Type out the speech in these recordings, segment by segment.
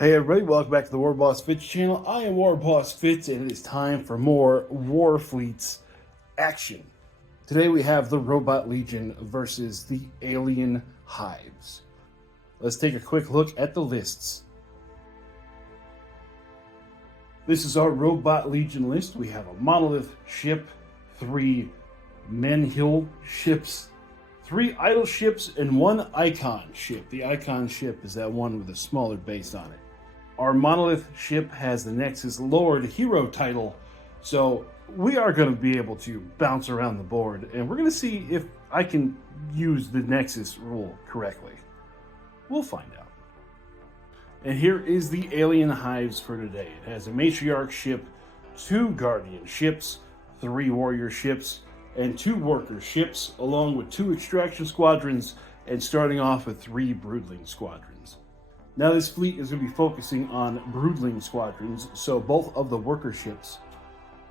Hey everybody, welcome back to the warbossfitz channel. I am warbossfitz and it is time for more Warfleets action. Today we have the Robot Legion versus the Alien Hives. Let's take a quick look at the lists. This is our Robot Legion list. We have a Monolith ship, 3 Menhill ships, 3 idle ships, and 1 icon ship. The icon ship is that one with a smaller base on it. Our Monolith ship has the Nexus Lord Hero title, so we are going to be able to bounce around the board, and we're going to see if I can use the Nexus rule correctly. We'll find out. And here is the Alien Hives for today. It has a Matriarch ship, 2 Guardian ships, 3 Warrior ships, and 2 Worker ships, along with 2 Extraction squadrons, and starting off with 3 Broodling squadrons. Now this fleet is going to be focusing on Broodling squadrons, so both of the Worker ships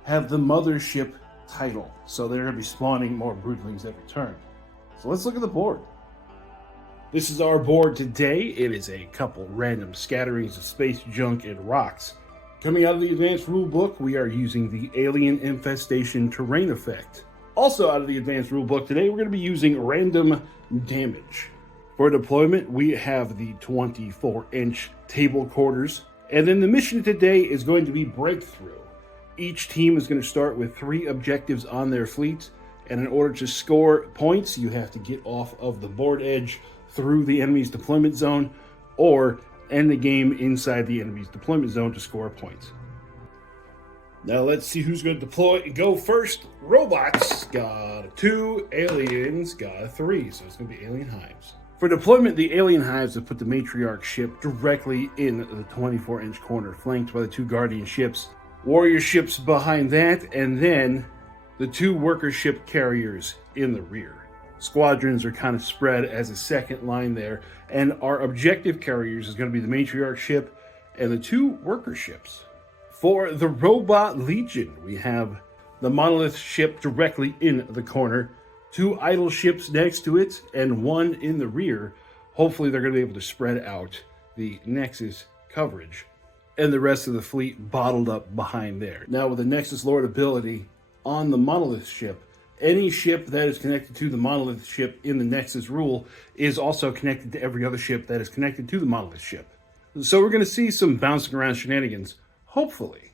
have the Mothership title, so they're going to be spawning more Broodlings every turn. So let's look at the board. This is our board today. It is a couple random scatterings of space junk and rocks. Coming out of the advanced rulebook, we are using the Alien Infestation terrain effect. Also out of the advanced rulebook today, we're going to be using random damage. For deployment, we have the 24-inch table quarters, and then the mission today is going to be Breakthrough. Each team is going to start with 3 objectives on their fleet, and in order to score points, you have to get off of the board edge through the enemy's deployment zone, or end the game inside the enemy's deployment zone to score points. Now let's see who's going to deploy and go first. Robots got a 2, aliens got a 3, so it's going to be Alien Hives. For deployment, the Alien Hives have put the Matriarch ship directly in the 24-inch corner, flanked by the 2 Guardian ships, Warrior ships behind that, and then the 2 Worker ship carriers in the rear. Squadrons are kind of spread as a second line there, and our objective carriers is going to be the Matriarch ship and the 2 Worker ships. For the Robot Legion, we have the Monolith ship directly in the corner, 2 idle ships next to it, and 1 in the rear. Hopefully they're going to be able to spread out the Nexus coverage, and the rest of the fleet bottled up behind there. Now with the Nexus Lord ability on the Monolith ship, any ship that is connected to the Monolith ship in the Nexus rule is also connected to every other ship that is connected to the Monolith ship. So we're going to see some bouncing around shenanigans, hopefully.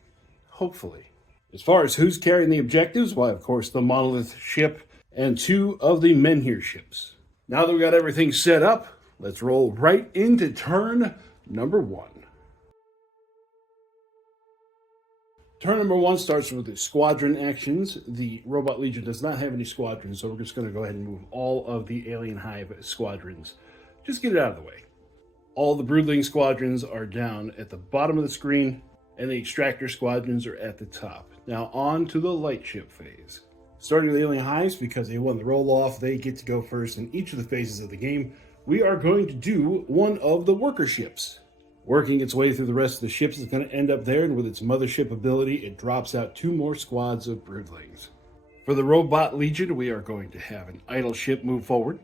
As far as who's carrying the objectives, why, of course, the Monolith ship and 2 of the Menhir ships. Now that we got everything set up, let's roll right into turn number 1. Turn number 1 starts with the squadron actions. The Robot Legion does not have any squadrons, so we're just going to go ahead and move all of the Alien Hive squadrons. Just get it out of the way. All the Broodling squadrons are down at the bottom of the screen, and the Extractor squadrons are at the top. Now on to the light ship phase. Starting with the Alien Hives, because they won the roll-off, they get to go first in each of the phases of the game. We are going to do one of the Worker ships. Working its way through the rest of the ships is going to end up there, and with its Mothership ability, it drops out 2 more squads of Broodlings. For the Robot Legion, we are going to have an idle ship move forward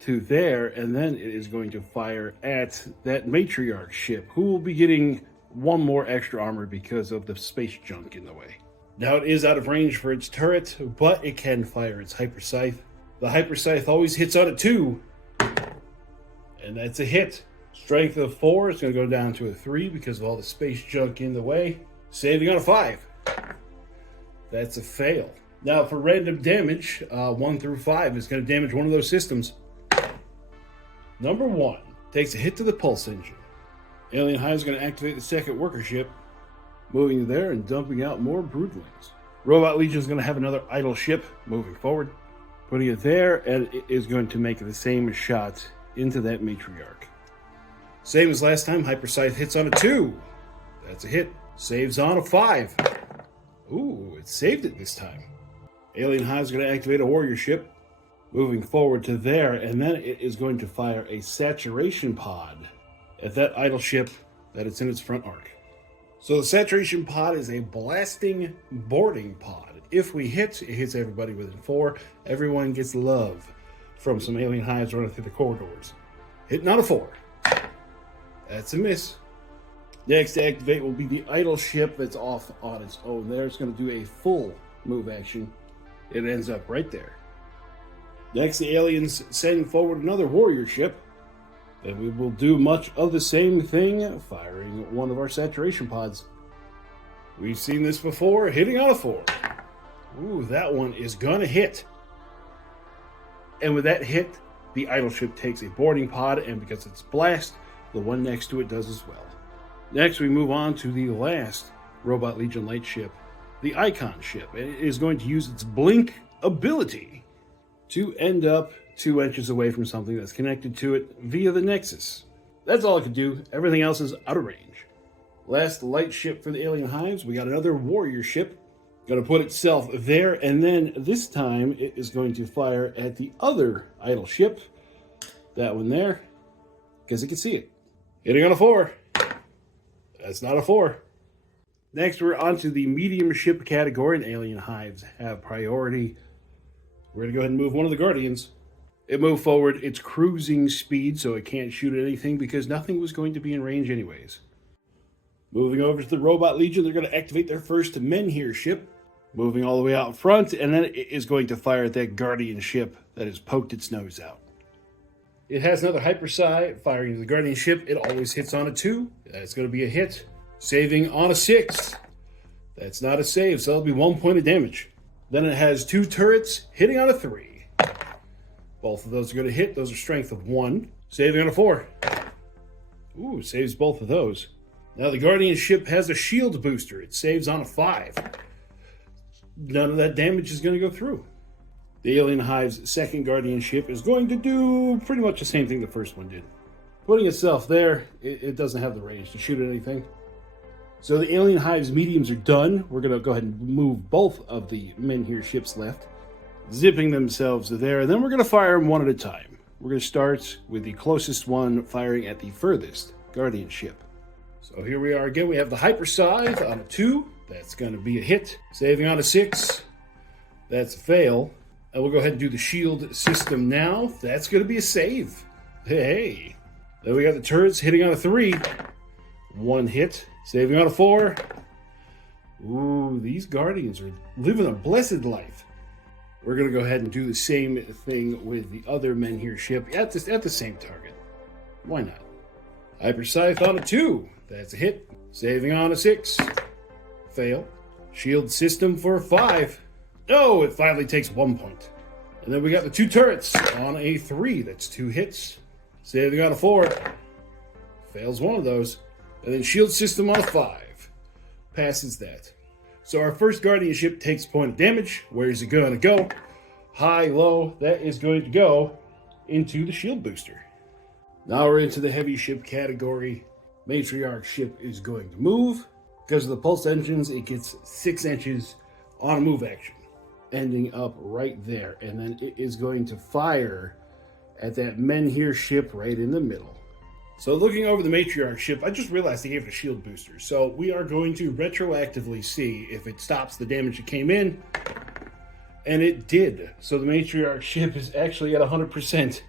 to there, and then it is going to fire at that Matriarch ship, who will be getting 1 more extra armor because of the space junk in the way. Now it is out of range for its turret, but it can fire its Hyper Scythe. The Hyper Scythe always hits on a 2, and that's a hit. Strength of 4 is going to go down to a 3 because of all the space junk in the way. Saving on a 5. That's a fail. Now for random damage, 1 through 5 is going to damage one of those systems. Number 1 takes a hit to the pulse engine. Alien Hive is going to activate the 2nd Worker ship, moving there and dumping out more Broodlings. Robot Legion is going to have another idle ship moving forward, putting it there, and it is going to make the same shot into that Matriarch. Same as last time, Hyper Scythe hits on a 2. That's a hit. Saves on a 5. Ooh, it saved it this time. Alien Hive is going to activate a Warrior ship, moving forward to there, and then it is going to fire a Saturation Pod at that idle ship that it's in its front arc. So the Saturation Pod is a blasting boarding pod. If we hit, it hits everybody within 4. Everyone gets love from some Alien Hives running through the corridors. Hitting on a 4. That's a miss. Next to activate will be the idle ship that's off on its own there. It's going to do a full move action. It ends up right there. Next, the aliens send forward another warrior ship. And we will do much of the same thing, firing one of our saturation pods. We've seen this before, hitting on a 4. Ooh, that one is going to hit. And with that hit, the idle ship takes a boarding pod, and because it's blast, the one next to it does as well. Next, we move on to the last Robot Legion light ship, the Icon ship. And it is going to use its blink ability to end up 2 inches away from something that's connected to it via the Nexus. That's all it can do. Everything else is out of range. Last light ship for the Alien Hives, we got another warrior ship. Going to put itself there, and then this time it is going to fire at the other idle ship. That one there, because it can see it. Hitting on a 4. That's not a 4. Next, we're on to the medium ship category, and Alien Hives have priority. We're going to go ahead and move one of the Guardians. It moved forward its cruising speed, so it can't shoot at anything because nothing was going to be in range anyways. Moving over to the Robot Legion, they're going to activate their first Menhir ship. Moving all the way out front, and then it is going to fire at that Guardian ship that has poked its nose out. It has another Hypersci firing to the Guardian ship. It always hits on a 2. That's going to be a hit. Saving on a 6. That's not a save, so that'll be 1 point of damage. Then it has 2 turrets hitting on a 3. Both of those are going to hit. Those are strength of 1. Saving on a 4. Ooh, saves both of those. Now the Guardian ship has a shield booster. It saves on a 5. None of that damage is going to go through. The Alien Hive's second Guardian ship is going to do pretty much the same thing the first one did. Putting itself there, it doesn't have the range to shoot at anything. So the Alien Hive's mediums are done. We're going to go ahead and move both of the Menhir ships left, zipping themselves there, and then we're going to fire them one at a time. We're going to start with the closest one firing at the furthest Guardian ship. So here we are again. We have the Hypersci on a 2. That's going to be a hit. Saving on a 6. That's a fail. And we'll go ahead and do the shield system now. That's going to be a save. Hey. Then we got the turrets hitting on a 3. 1 hit. Saving on a 4. Ooh, these Guardians are living a blessed life. We're going to go ahead and do the same thing with the other Menhir ship at the same target. Why not? Hyperscythe on a 2. That's a hit. Saving on a 6. Fail. Shield system for a 5. No, it finally takes 1 point. And then we got the 2 turrets on a 3. That's 2 hits. Saving on a 4. Fails one of those. And then shield system on a 5. Passes that. So our first Guardian ship takes a point of damage. Where is it going to go? High, low. That is going to go into the shield booster. Now we're into the heavy ship category. Matriarch ship is going to move. Because of the pulse engines, it gets 6 inches on a move action, ending up right there. And then it is going to fire at that Menhir ship right in the middle. So looking over the Matriarch ship, I just realized they gave it a shield booster. So we are going to retroactively see if it stops the damage that came in. And it did. So the Matriarch ship is actually at 100%.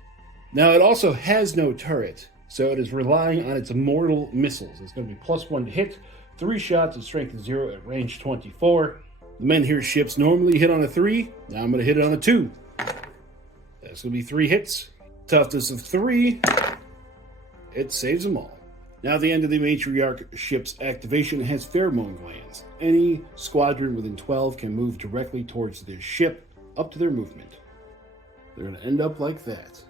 Now it also has no turret. So it is relying on its mortal missiles. It's going to be +1 to hit. 3 shots at strength of 0 at range 24. The Menhir ships normally hit on a 3. Now I'm going to hit it on a 2. That's going to be 3 hits. Toughness of 3. It saves them all. Now at the end of the Matriarch ship's activation, it has pheromone glands. Any squadron within 12 can move directly towards this ship up to their movement. They're going to end up like that.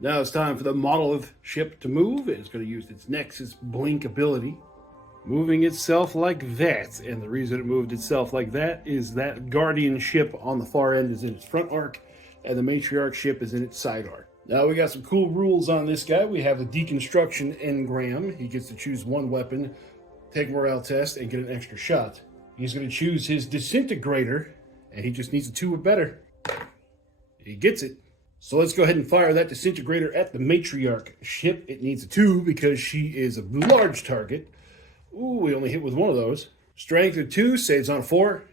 Now it's time for the monolith ship to move. It's going to use its Nexus blink ability, moving itself like that. And the reason it moved itself like that is that Guardian ship on the far end is in its front arc, and the Matriarch ship is in its side arc. Now we got some cool rules on this guy. We have a deconstruction engram. He gets to choose 1 weapon, take a morale test, and get an extra shot. He's going to choose his disintegrator, and he just needs a 2 or better. He gets it. So let's go ahead and fire that disintegrator at the Matriarch ship. It needs a 2 because she is a large target. Ooh, we only hit with 1 of those. Strength of 2, saves on a 4.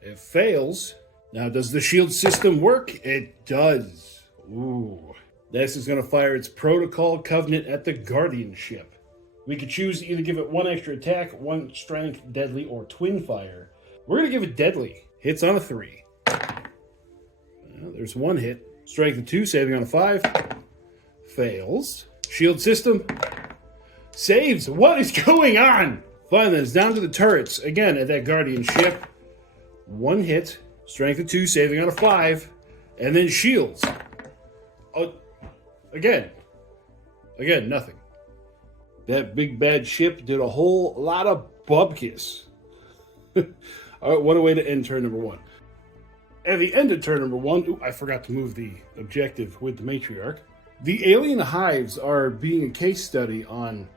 It fails. Now, does the shield system work? It does. Ooh. Next is going to fire its Protocol Covenant at the Guardian ship. We could choose to either give it 1 extra attack, 1 strength, deadly, or twin fire. We're going to give it deadly. Hits on a 3. Well, there's 1 hit. Strength of 2, saving on a 5. Fails. Shield system. Saves. What is going on? Fine, then it's down to the turrets. Again, at that Guardian ship. 1 hit. Strength of 2, saving on a 5. And then shields. Oh, again, nothing. That big bad ship did a whole lot of bubkiss. All right, what a way to end turn number 1. At the end of turn number 1, I forgot to move the objective with the matriarch. The Alien Hives are being a case study on,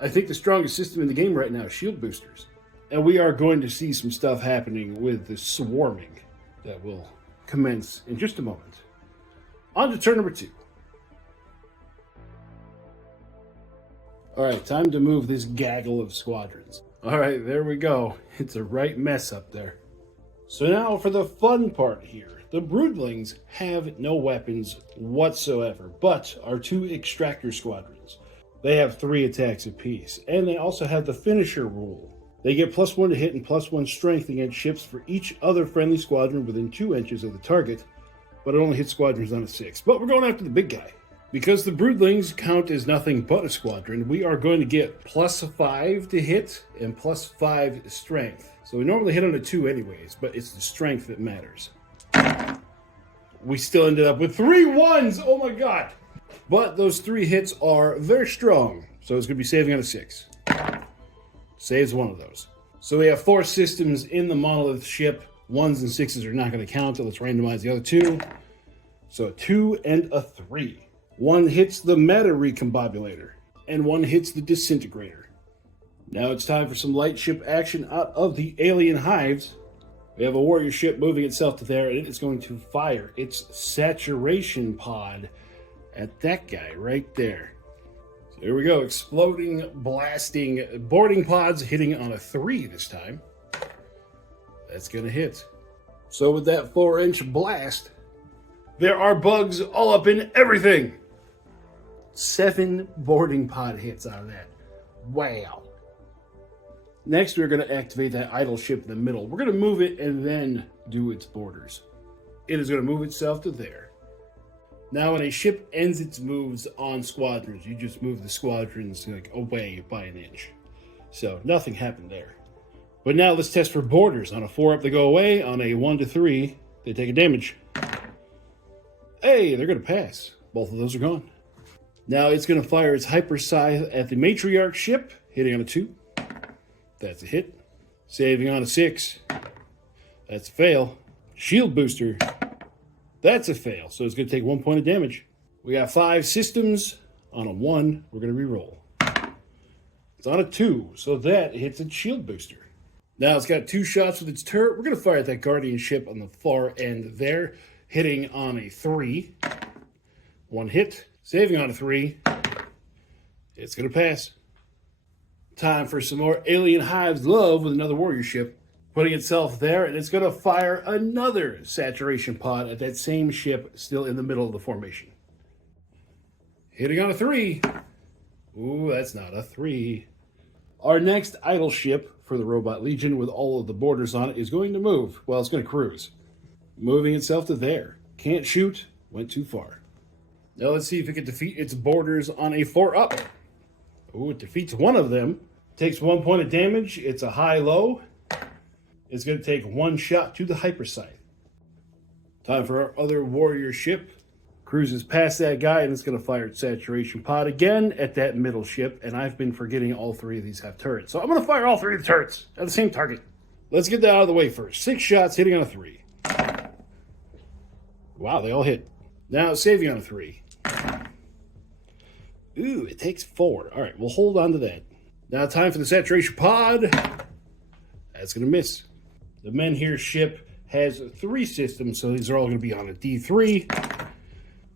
I think, the strongest system in the game right now, shield boosters. And we are going to see some stuff happening with the swarming that will commence in just a moment. On to turn number 2. All right, time to move this gaggle of squadrons. All right, there we go. It's a right mess up there. So now for the fun part here. The Broodlings have no weapons whatsoever, but are 2 extractor squadrons. They have 3 attacks apiece, and they also have the finisher rule. They get +1 to hit and +1 strength against ships for each other friendly squadron within 2 inches of the target, but it only hits squadrons on a 6. But we're going after the big guy. Because the Broodlings count as nothing but a squadron, we are going to get +5 to hit and +5 strength. So we normally hit on a 2 anyways, but it's the strength that matters. We still ended up with 3 1s! Oh my god! But those 3 hits are very strong, so it's going to be saving on a 6. Saves 1 of those. So we have 4 systems in the monolith ship. 1s and 6s are not going to count, so let's randomize the other 2. So a 2 and a 3. 1 hits the matter recombobulator, and 1 hits the disintegrator. Now it's time for some light ship action out of the Alien Hives. We have a warrior ship moving itself to there, and it is going to fire its saturation pod at that guy right there. So here we go, exploding, blasting, boarding pods hitting on a 3 this time. That's going to hit. So with that 4-inch blast, there are bugs all up in everything. 7 boarding pod hits out of that. Wow. Next, we're going to activate that idle ship in the middle. We're going to move it and then do its borders. It is going to move itself to there. Now, when a ship ends its moves on squadrons, you just move the squadrons away by an inch. So nothing happened there. But now let's test for borders. On a 4 up, they go away. On a 1 to 3, they take a damage. Hey, they're going to pass. Both of those are gone. Now it's going to fire its hyper scythe at the matriarch ship, hitting on a 2. That's a hit. Saving on a 6. That's a fail. Shield booster. That's a fail. So it's going to take 1 point of damage. We got 5 systems. On a 1, we're going to reroll. It's on a 2, so that hits its shield booster. Now it's got 2 shots with its turret. We're going to fire at that Guardian ship on the far end there, hitting on a 3. 1 hit. Saving on a 3. It's going to pass. Time for some more Alien Hives love with another warrior ship. Putting itself there, and it's going to fire another saturation pod at that same ship still in the middle of the formation. Hitting on a 3. Ooh, that's not a 3. Our next idle ship for the Robot Legion with all of the borders on it is going to move. Well, it's going to cruise. Moving itself to there. Can't shoot. Went too far. Now let's see if it can defeat its borders on a 4 up. Ooh, it defeats one of them. Takes 1 point of damage. It's a high-low. It's going to take 1 shot to the hyper scythe. Time for our other warrior ship. Cruises past that guy, and it's going to fire its saturation pod again at that middle ship. And I've been forgetting all 3 of these have turrets. So I'm going to fire all 3 of the turrets at the same target. Let's get that out of the way first. 6 shots hitting on a 3. Wow, they all hit. Now saving on a 3. Ooh, it takes 4. All right, we'll hold on to that. Now time for the saturation pod. That's going to miss. The Men Here ship has 3 systems, so these are all going to be on a D3.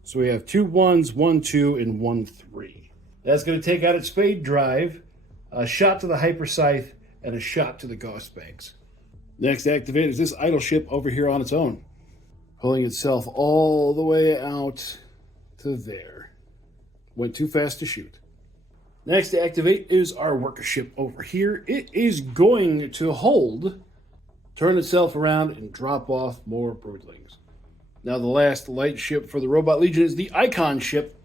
So we have 2 1s, 1 2, and 1 3. That's going to take out its Spade Drive, a shot to the Hyper Scythe, and a shot to the Gauss Banks. Next activate is this idle ship over here on its own, pulling itself all the way out to there. Went too fast to shoot. Next to activate is our worker ship over here. It is going to hold, turn itself around, and drop off more broodlings. Now the last light ship for the Robot Legion is the Icon ship,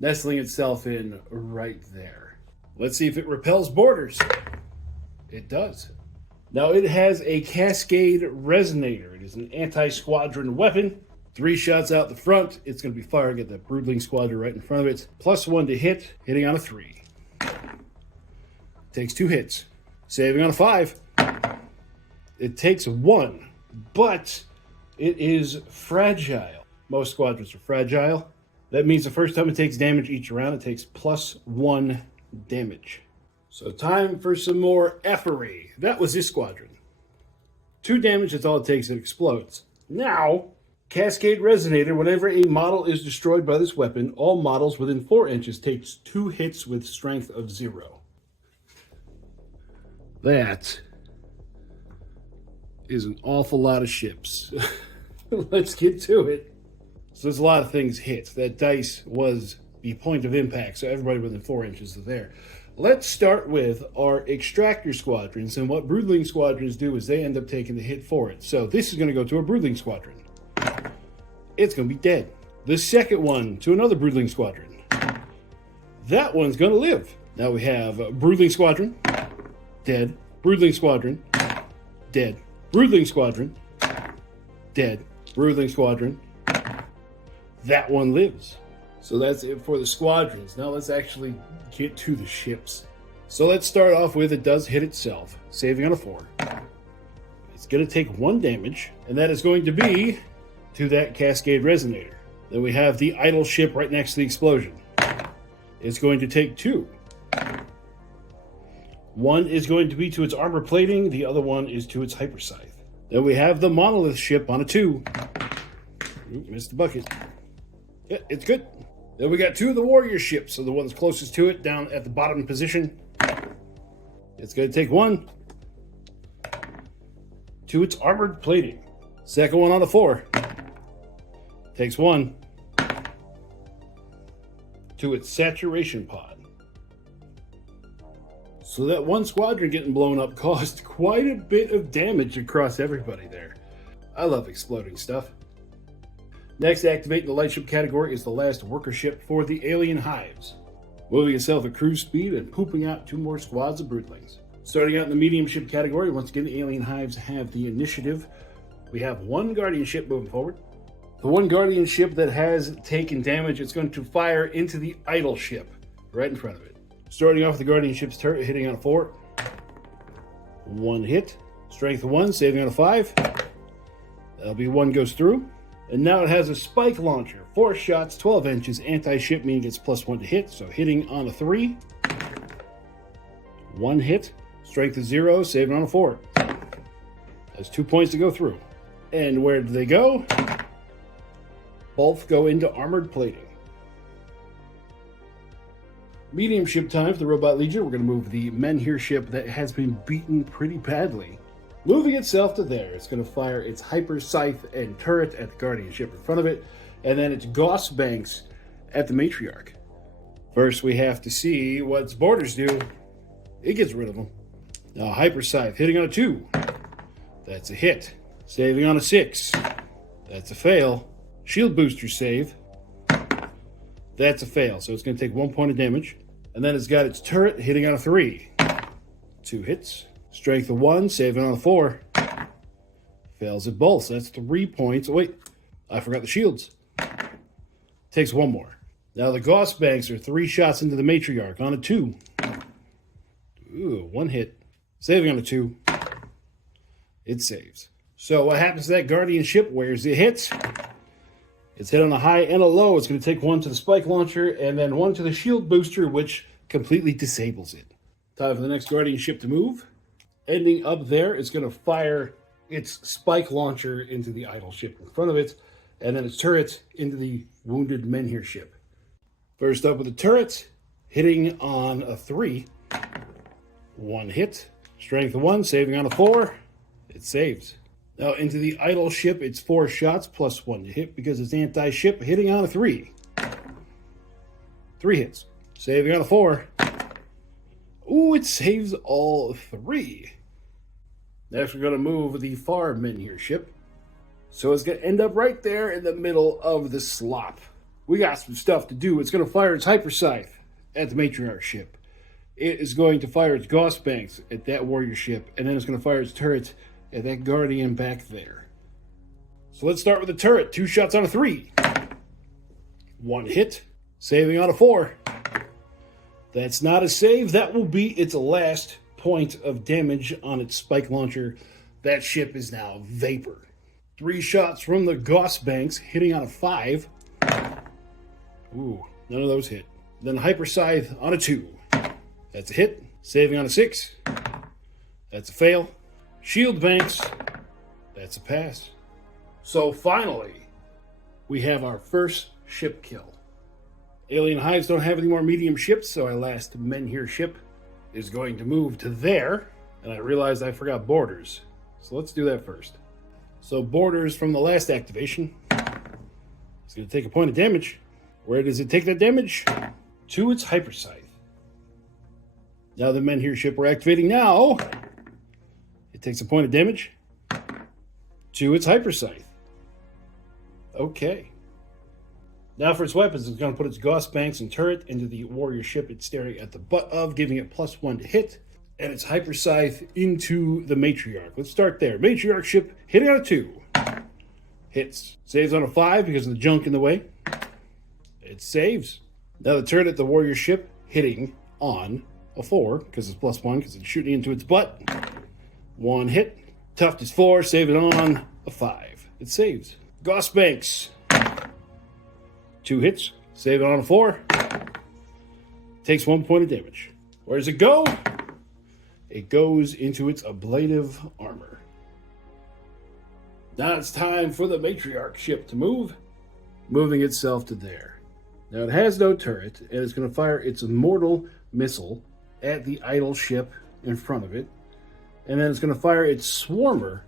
nestling itself in right there. Let's see if it repels boarders. It does. Now it has a Cascade Resonator. It is an anti-squadron weapon. 3 shots out the front. It's going to be firing at that broodling squadron right in front of it. +1 to hit, hitting on a 3. Takes 2 hits. Saving on a 5. It takes 1, but it is fragile. Most squadrons are fragile. That means the first time it takes damage each round, it takes +1 damage. So time for some more effery. That was this squadron. 2 damage, that's all it takes, it explodes. Now, Cascade Resonator, whenever a model is destroyed by this weapon, all models within 4 inches takes 2 hits with strength of 0. That is an awful lot of ships. Let's get to it. So there's a lot of things hit. That dice was the point of impact, so everybody within 4 inches is there. Let's start with our extractor squadrons, and what broodling squadrons do is they end up taking the hit for it. So this is going to go to a broodling squadron. It's going to be dead. The second one to another broodling squadron. That one's going to live. Now we have broodling squadron, dead. Broodling squadron, dead. Broodling squadron, dead. Broodling squadron. That one lives. So that's it for the squadrons. Now let's actually get to the ships. So let's start off with it does hit itself, saving on a 4. It's going to take 1 damage, and that is going to be to that Cascade Resonator. Then we have the idle ship right next to the explosion. It's going to take 2. 1 is going to be to its armor plating, the other one is to its hyper scythe. Then we have the monolith ship on a 2. Ooh, missed the bucket. Yeah, it's good. Then we got 2 of the warrior ships, so the one's closest to it, down at the bottom position. It's going to take 1 to its armored plating. Second one on the 4. Takes 1 to its saturation pod. So that one squadron getting blown up caused quite a bit of damage across everybody there. I love exploding stuff. Next, activating the light ship category is the last worker ship for the Alien Hives, moving itself at cruise speed and pooping out 2 more squads of broodlings. Starting out in the medium ship category, once again the Alien Hives have the initiative. We have 1 guardian ship moving forward. The 1 guardian ship that has taken damage, it's going to fire into the idle ship right in front of it. Starting off with the guardian ship's turret, hitting on a 4. 1 hit. Strength 1, saving on a 5. That'll be 1 goes through. And now it has a spike launcher. 4 shots, 12 inches. Anti-ship meaning it's +1 to hit, so hitting on a 3. 1 hit. Strength is 0, saving on a 4. Has 2 points to go through. And where do they go? Both go into armored plating. Medium ship time for the Robot Legion. We're going to move the Menhir ship that has been beaten pretty badly. Moving itself to there, it's going to fire its hyper scythe and turret at the guardian ship in front of it, and then its Gauss banks at the matriarch. First, we have to see what its boarders do. It gets rid of them. Now, hyper scythe hitting on a 2. That's a hit. Saving on a 6. That's a fail. Shield booster save. That's a fail, so it's going to take 1 point of damage. And then it's got its turret hitting on a 3. 2 hits. Strength of 1, saving on a 4. Fails at both, so that's 3 points. Oh, wait, I forgot the shields. Takes 1 more. Now the Gauss banks are 3 shots into the matriarch on a 2. Ooh, 1 hit. Saving on a 2. It saves. So what happens to that guardian ship? Where's it hit? It's hit on a high and a low. It's going to take 1 to the spike launcher and then 1 to the shield booster, which completely disables it. Time for the next guardian ship to move. Ending up there, it's going to fire its spike launcher into the idle ship in front of it, and then its turret into the wounded Menhir ship. First up with the turret, hitting on a 3. 1 hit. Strength of 1, saving on a 4. It saves. Now into the idle ship, it's 4 shots plus 1 to hit because it's anti-ship, hitting on a 3. 3 hits. Saving on a 4. Ooh, it saves all 3. Next, we're going to move the far Menhir ship. So it's going to end up right there in the middle of the slop. We got some stuff to do. It's going to fire its hyper scythe at the matriarch ship. It is going to fire its Gauss banks at that warrior ship. And then it's going to fire its turret at that guardian back there. So let's start with the turret. 2 shots on a 3. 1 hit. Saving on a 4. That's not a save. That will be its last point of damage on its spike launcher. That ship is now vapor. 3 shots from the Gauss banks, hitting on a 5. Ooh, none of those hit. Then hyper scythe on a 2. That's a hit. Saving on a 6. That's a fail. Shield banks. That's a pass. So finally, we have our first ship kill. Alien Hives don't have any more medium ships, so our last Menhir ship is going to move to there. And I realized I forgot borders. So let's do that first. So borders from the last activation. It's going to take a point of damage. Where does it take that damage? To its hyper scythe. Now the Menhir ship we're activating now, it takes a point of damage to its hyper scythe. Okay. Now for its weapons, it's going to put its Gauss banks and turret into the warrior ship it's staring at the butt of, giving it +1 to hit, and its hyper scythe into the matriarch. Let's start there. Matriarch ship hitting on a 2. Hits. Saves on a 5 because of the junk in the way. It saves. Now the turret at the warrior ship hitting on a 4 because it's +1 because it's shooting into its butt. 1 hit. Toughness 4. Save it on a 5. It saves. Gauss banks. 2 hits. Save it on a 4. Takes 1 point of damage. Where does it go? It goes into its ablative armor. Now it's time for the matriarch ship to move. Moving itself to there. Now it has no turret, and it's going to fire its immortal missile at the idle ship in front of it. And then it's going to fire its swarmer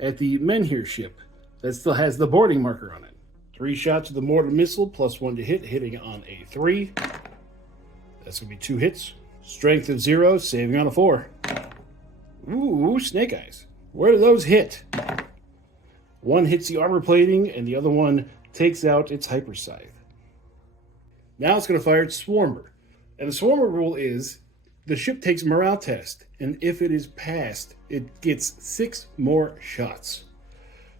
at the Menhir ship that still has the boarding marker on it. 3 shots of the mortar missile, +1 to hit, hitting on a 3. That's going to be 2 hits. Strength of 0, saving on a 4. Ooh, snake eyes. Where do those hit? One hits the armor plating, and the other one takes out its hyper scythe. Now it's going to fire its swarmer. And the swarmer rule is the ship takes a morale test, and if it is passed, it gets 6 more shots.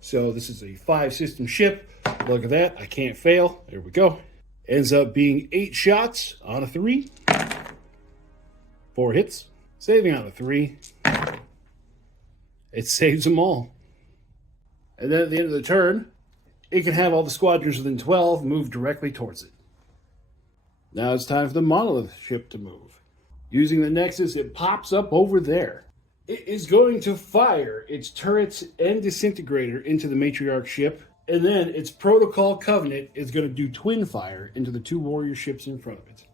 So this is a 5-system ship. Look at that. I can't fail. There we go. Ends up being 8 shots on a 3. 4 hits. Saving on a 3. It saves them all. And then at the end of the turn, it can have all the squadrons within 12 move directly towards it. Now it's time for the monolith ship to move. Using the Nexus, it pops up over there. It is going to fire its turrets and disintegrator into the matriarch ship, and then its protocol covenant is going to do twin fire into the 2 warrior ships in front of it.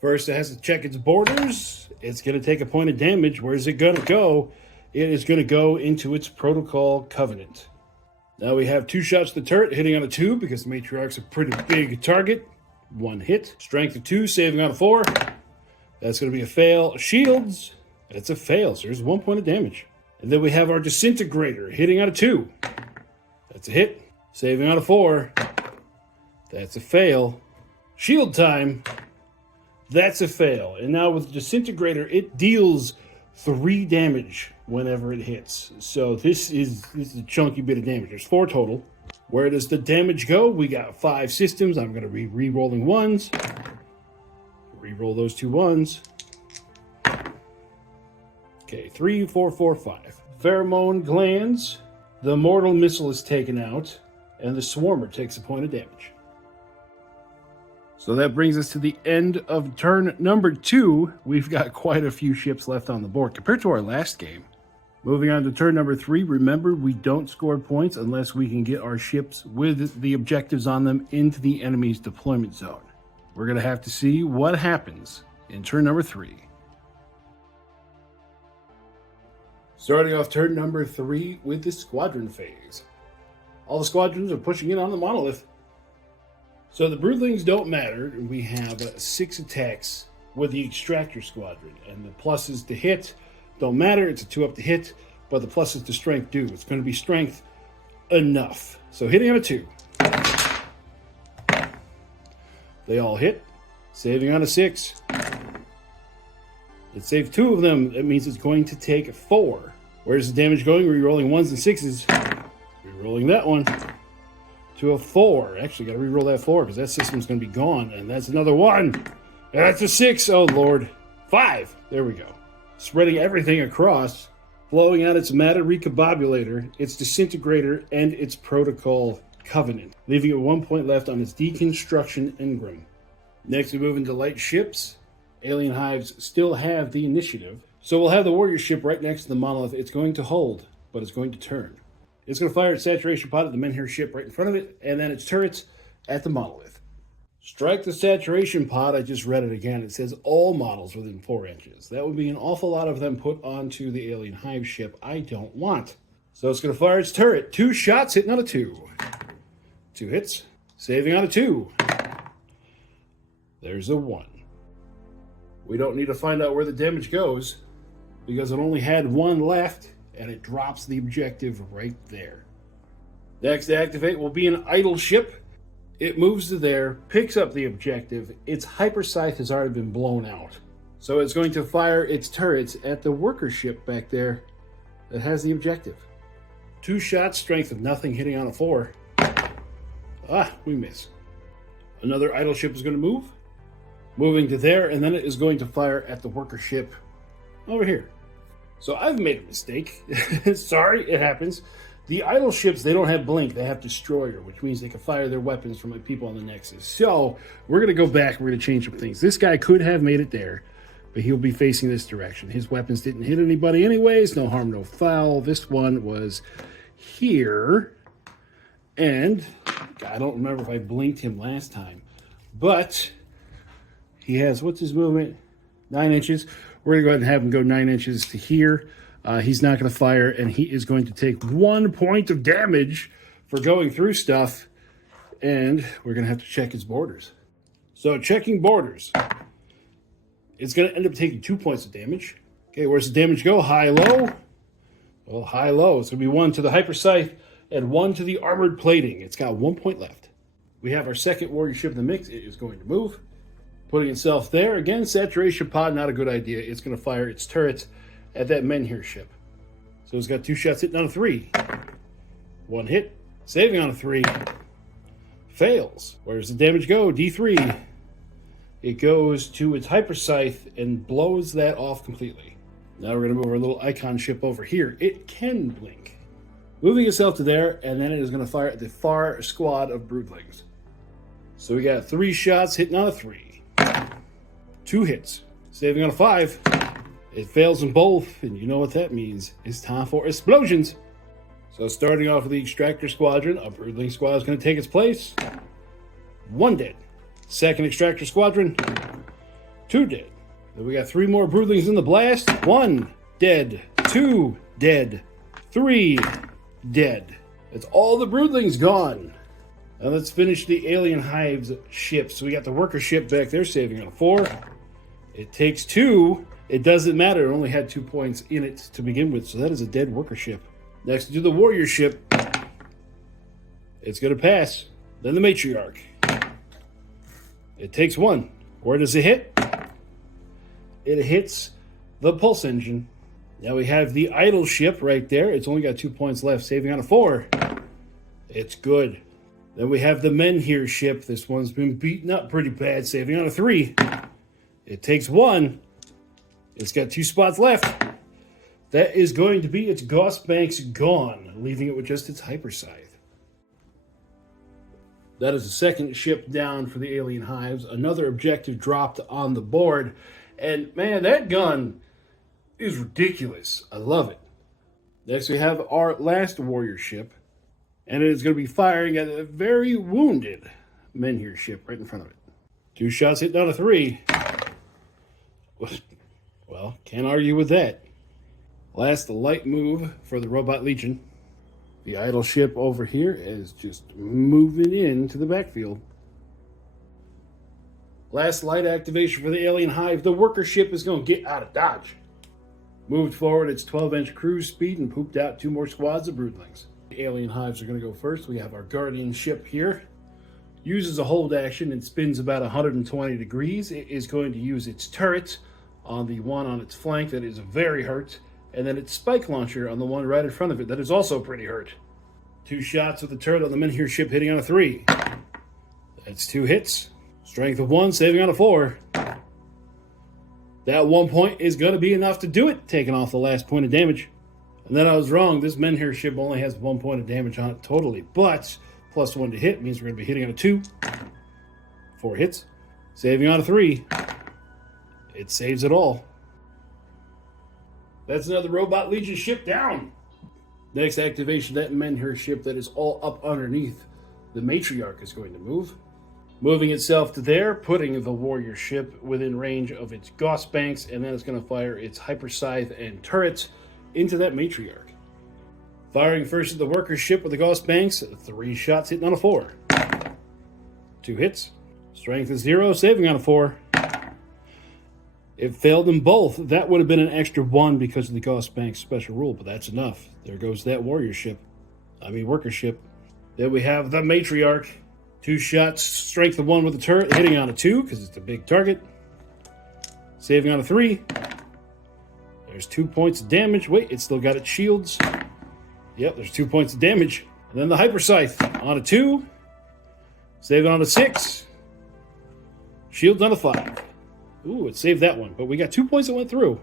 First, it has to check its borders. It's going to take a point of damage. Where's it going to go? It is going to go into its protocol covenant. Now we have 2 shots to the turret, hitting on a 2 because the matriarch's a pretty big target. 1 hit. Strength of 2, saving on a 4. That's going to be a fail. Shields. That's a fail, so there's 1 point of damage. And then we have our disintegrator hitting on a 2. That's a hit. Saving on a 4. That's a fail. Shield time. That's a fail. And now with the disintegrator, it deals 3 damage whenever it hits. So this is a chunky bit of damage. There's 4 total. Where does the damage go? We got 5 systems. I'm going to be re-rolling 1s. Re-roll those 2 1s. Okay, 3, 4, 4, 5. Pheromone glands. The mortal missile is taken out, and the swarmer takes a point of damage. So that brings us to the end of turn number 2. We've got quite a few ships left on the board compared to our last game. Moving on to turn number 3, remember we don't score points unless we can get our ships with the objectives on them into the enemy's deployment zone. We're going to have to see what happens in turn number 3. Starting off turn number 3 with the squadron phase. All the squadrons are pushing in on the monolith. So the broodlings don't matter. We have 6 attacks with the extractor squadron, and the pluses to hit don't matter. It's a 2-up to hit, but the pluses to strength do. It's going to be strength enough. So hitting on a 2. They all hit. Saving on a 6. It saved 2 of them. That means it's going to take 4. Where's the damage going? Rerolling 1s and 6s. Rerolling that one to a 4. Actually, got to reroll that 4 because that system's going to be gone. And that's another 1. That's a 6. Oh, Lord. 5. There we go. Spreading everything across. Blowing out its matter recombobulator, its disintegrator, and its protocol covenant. Leaving it 1 point left on its deconstruction engram. Next, we move into light ships. Alien Hives still have the initiative. So we'll have the warrior ship right next to the monolith. It's going to hold, but it's going to turn. It's going to fire its saturation pod at the Menhir ship right in front of it, and then its turrets at the monolith. Strike the saturation pod. I just read it again. It says all models within 4 inches. That would be an awful lot of them put onto the Alien Hive ship I don't want. So it's going to fire its turret. 2 shots, hitting on a 2. 2 hits, saving on a 2. There's a 1. We don't need to find out where the damage goes because it only had 1 left, and it drops the objective right there. Next to activate will be an idle ship. It moves to there, picks up the objective. Its hyperscythe has already been blown out. So it's going to fire its turrets at the worker ship back there that has the objective. 2 shots, strength of nothing, hitting on a 4. We miss. Another idle ship is going to move. Moving to there, and then it is going to fire at the worker ship over here. So I've made a mistake. Sorry, it happens. The idle ships, they don't have blink. They have destroyer, which means they can fire their weapons from the people on the Nexus. So we're going to go back. We're going to change some things. This guy could have made it there, but he'll be facing this direction. His weapons didn't hit anybody anyways. No harm, no foul. This one was here. And I don't remember if I blinked him last time. But he has, what's his movement? 9 inches. We're going to go ahead and have him go 9 inches to here. He's not going to fire, and he is going to take 1 point of damage for going through stuff. And we're going to have to check his borders. So checking borders. It's going to end up taking 2 points of damage. Okay, where's the damage go? High, low? Well, high, low. It's going to be 1 to the hyperscythe and 1 to the armored plating. It's got 1 point left. We have our second warrior ship in the mix. It is going to move. Putting itself there. Again, saturation pod, not a good idea. It's going to fire its turrets at that Menhir ship. So it's got 2 shots hitting on a 3. 1 hit, saving on a 3. Fails. Where does the damage go? D3. It goes to its hyperscythe and blows that off completely. Now we're going to move our little icon ship over here. It can blink. Moving itself to there, and then it is going to fire at the far squad of broodlings. So we got 3 shots hitting on a 3. 2 hits, saving on a 5. It fails in both, and you know what that means. It's time for explosions. So starting off with the extractor squadron, a broodling squad is going to take its place. 1 dead. Second extractor squadron, 2 dead. Then we got 3 more broodlings in the blast. 1 dead, 2 dead, 3 dead. That's all the broodlings gone. Now let's finish the Alien Hives ships. So we got the worker ship back there, saving on a 4. It takes 2. It doesn't matter. It only had 2 points in it to begin with, so that is a dead worker ship. Next, to the warrior ship. It's going to pass. Then the matriarch. It takes 1. Where does it hit? It hits the pulse engine. Now we have the idle ship right there. It's only got 2 points left, saving on a 4. It's good. Then we have the Menhir ship. This one's been beaten up pretty bad, saving on a 3. It takes 1. It's got 2 spots left. That is going to be its Gauss banks gone, leaving it with just its hyperscythe. That is the second ship down for the Alien Hives. Another objective dropped on the board. And man, that gun is ridiculous. I love it. Next we have our last warrior ship. And it is going to be firing at a very wounded Menhir ship right in front of it. 2 shots hitting on a 3. Well, can't argue with that. Last, the light move for the Robot Legion. The idle ship over here is just moving into the backfield. Last light activation for the Alien Hive. The worker ship is going to get out of Dodge. Moved forward its 12-inch cruise speed and pooped out 2 more squads of broodlings. The Alien Hives are going to go first. We have our Guardian ship here. Uses a hold action and spins about 120 degrees. It is going to use its turret on the one on its flank that is very hurt, and then its spike launcher on the one right in front of it that is also pretty hurt. 2 shots with the turret on the Menhir ship hitting on a 3. That's 2 hits. Strength of 1, saving on a 4. That 1 point is going to be enough to do it, taking off the last point of damage. And then I was wrong. This Menhir ship only has 1 point of damage on it totally, but +1 to hit means we're going to be hitting on a 2. 4 hits. Saving on a 3. It saves it all. That's another Robot Legion ship down. Next activation, that Menhir ship that is all up underneath the Matriarch is going to move. Moving itself to there, putting the warrior ship within range of its Gauss banks, and then it's going to fire its Hyper Scythe and turrets into that Matriarch. Firing first at the worker ship with the Gauss banks, 3 shots hitting on a 4. 2 hits. Strength is 0, saving on a 4. It failed them both. That would have been an extra 1 because of the Gauss banks special rule, but that's enough. There goes that warrior ship. Worker ship. Then we have the Matriarch. 2 shots, strength of 1 with the turret, hitting on a 2 because it's a big target. Saving on a 3. There's 2 points of damage. Wait, it's still got its shields. Yep, there's 2 points of damage. And then the Hyper Scythe on a 2. Saving on a 6. Shields on a 5. Ooh, it saved that one. But we got 2 points that went through.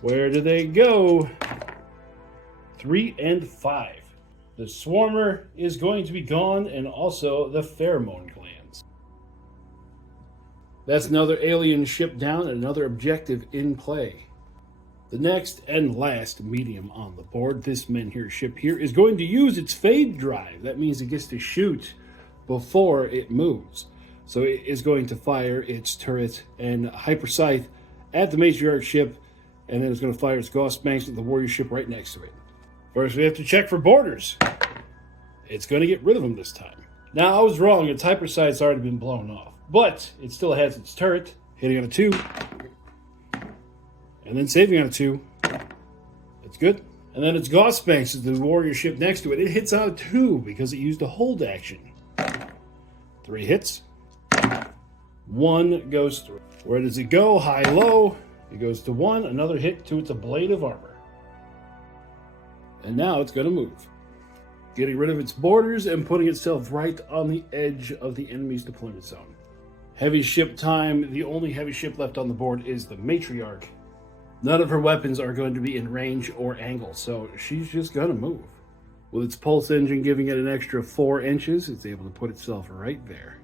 Where did they go? 3 and 5. The Swarmer is going to be gone, and also the Pheromone Glands. That's another alien ship down and another objective in play. The next and last medium on the board, this Menhir ship here, is going to use its Fade Drive. That means it gets to shoot before it moves. So it is going to fire its turret and Hyper Scythe at the Matriarch ship, and then it's going to fire its Gauss banks at the warrior ship right next to it. First, we have to check for borders. It's going to get rid of them this time. Now, I was wrong. Its Hyper Scythe's already been blown off, but it still has its turret, hitting on a 2, and then saving on a 2. That's good. And then its Gauss banks is the warrior ship next to it. It hits on a 2 because it used a hold action. 3 hits. 1 goes through. Where does it go? High, low. It goes to 1. Another hit to its blade of armor. And now it's going to move. Getting rid of its borders and putting itself right on the edge of the enemy's deployment zone. Heavy ship time. The only heavy ship left on the board is the Matriarch. None of her weapons are going to be in range or angle, so she's just going to move. With its pulse engine giving it an extra 4 inches, it's able to put itself right there.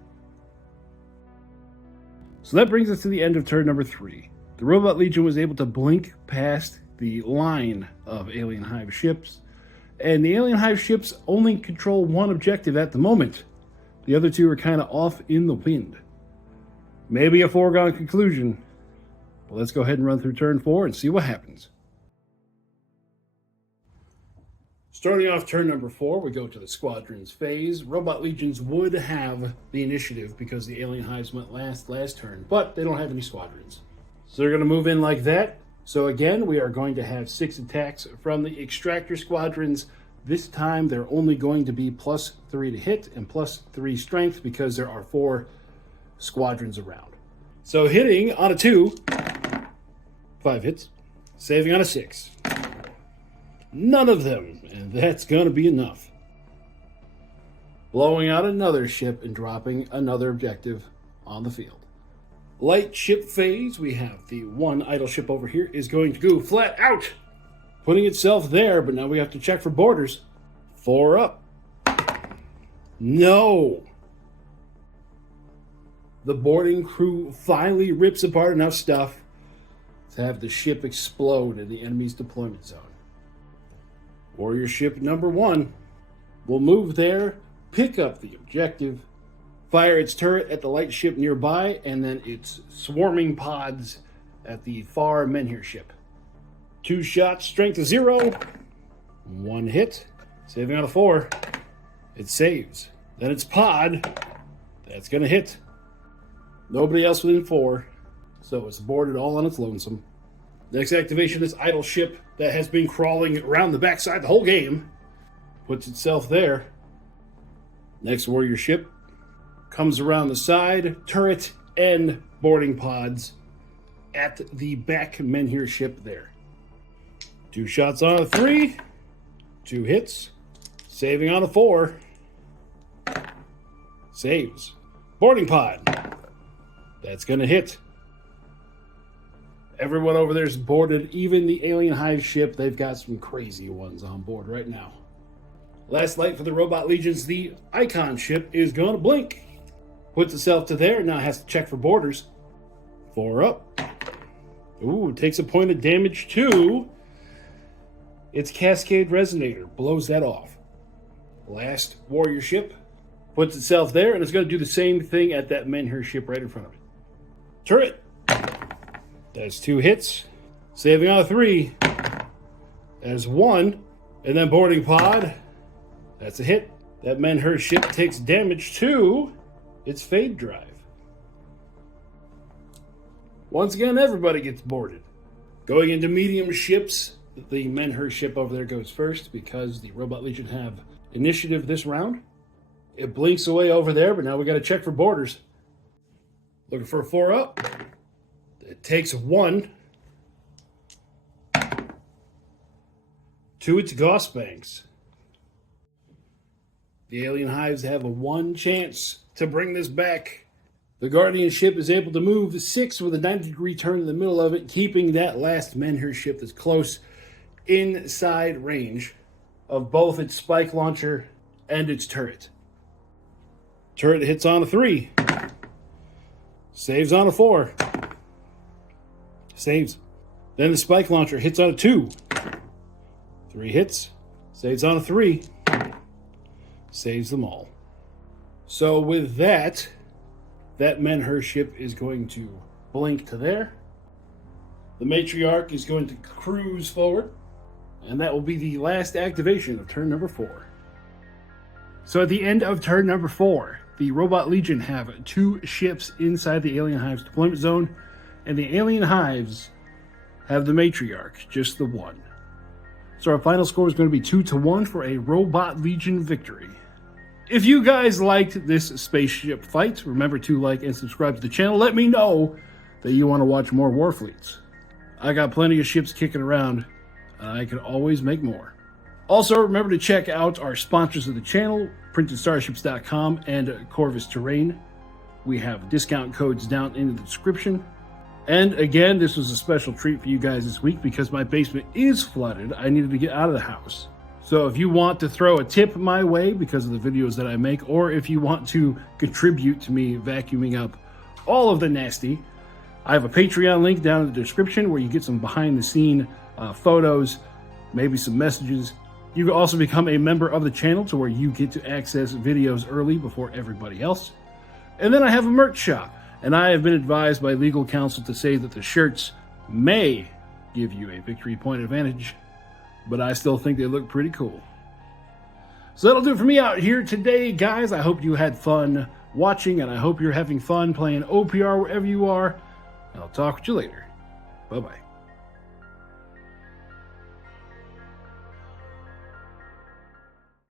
So that brings us to the end of turn number 3. The Robot Legion was able to blink past the line of Alien Hive ships, and the Alien Hive ships only control 1 objective at the moment. The other 2 are kind of off in the wind. Maybe a foregone conclusion, but let's go ahead and run through turn 4 and see what happens. Starting off turn number 4, we go to the squadrons phase. Robot Legions would have the initiative because the Alien Hives went last turn, but they don't have any squadrons. So they're going to move in like that. So again, we are going to have 6 attacks from the Extractor Squadrons. This time, they're only going to be +3 to hit and +3 strength because there are 4 squadrons around. So hitting on a 2, 5 hits. Saving on a 6. None of them, and that's going to be enough. Blowing out another ship and dropping another objective on the field. Light ship phase, we have the 1 idle ship over here is going to go flat out, putting itself there, but now we have to check for borders. 4 up. No. The boarding crew finally rips apart enough stuff to have the ship explode in the enemy's deployment zone. Warrior ship number 1 will move there, pick up the objective, fire its turret at the light ship nearby, and then its swarming pods at the far Menhir ship. 2 shots, strength of 0. 1 hit, saving on a 4. It saves. Then its pod, that's going to hit. Nobody else within 4. So it's boarded all on its lonesome. Next activation, this idle ship that has been crawling around the backside the whole game puts itself there. Next warrior ship comes around the side, turret and boarding pods at the back Menhir ship there. 2 shots on a 3, 2 hits, saving on a 4, saves. Boarding pod, that's going to hit. Everyone over there is boarded, even the Alien Hives ship. They've got some crazy ones on board right now. Last light for the Robot Legions, the Icon ship is going to blink. Puts itself to there, now has to check for boarders. 4 up. Ooh, takes a point of damage too. Its Cascade Resonator blows that off. Last warrior ship puts itself there, and it's going to do the same thing at that Menhir ship right in front of it. Turret. That's 2 hits. Saving on a 3. That's 1. And then boarding pod. That's a hit. That Menhir ship takes damage to its Fade Drive. Once again, everybody gets boarded. Going into medium ships, the Menhir ship over there goes first because the Robot Legion have initiative this round. It blinks away over there, but now we got to check for boarders. Looking for a 4 up. It takes 1 to its Gauss Banks. The Alien Hives have a 1 chance to bring this back. The Guardian ship is able to move 6 with a 90-degree turn in the middle of it, keeping that last Menhir ship that's close inside range of both its spike launcher and its turret. Turret hits on a 3. Saves on a 4. Saves. Then the spike launcher hits on a 2. 3 hits. Saves on a 3. Saves them all. So with that Menhir ship is going to blink to there. The Matriarch is going to cruise forward. And that will be the last activation of turn number 4. So at the end of turn number 4, the Robot Legion have 2 ships inside the Alien Hives deployment zone. And the Alien Hives have the Matriarch, just the 1. So our final score is going to be 2-1 for a Robot Legion victory. If you guys liked this spaceship fight, remember to like and subscribe to the channel. Let me know that you want to watch more Warfleets. I got plenty of ships kicking around, and I can always make more. Also, remember to check out our sponsors of the channel, PrintedStarships.com and Corvus Terrain. We have discount codes down in the description. And again, this was a special treat for you guys this week because my basement is flooded. I needed to get out of the house. So if you want to throw a tip my way because of the videos that I make, or if you want to contribute to me vacuuming up all of the nasty, I have a Patreon link down in the description where you get some behind-the-scene photos, maybe some messages. You can also become a member of the channel to where you get to access videos early before everybody else. And then I have a merch shop. And I have been advised by legal counsel to say that the shirts may give you a victory point advantage, but I still think they look pretty cool. So that'll do it for me out here today, guys. I hope you had fun watching, and I hope you're having fun playing OPR wherever you are. And I'll talk with you later. Bye-bye.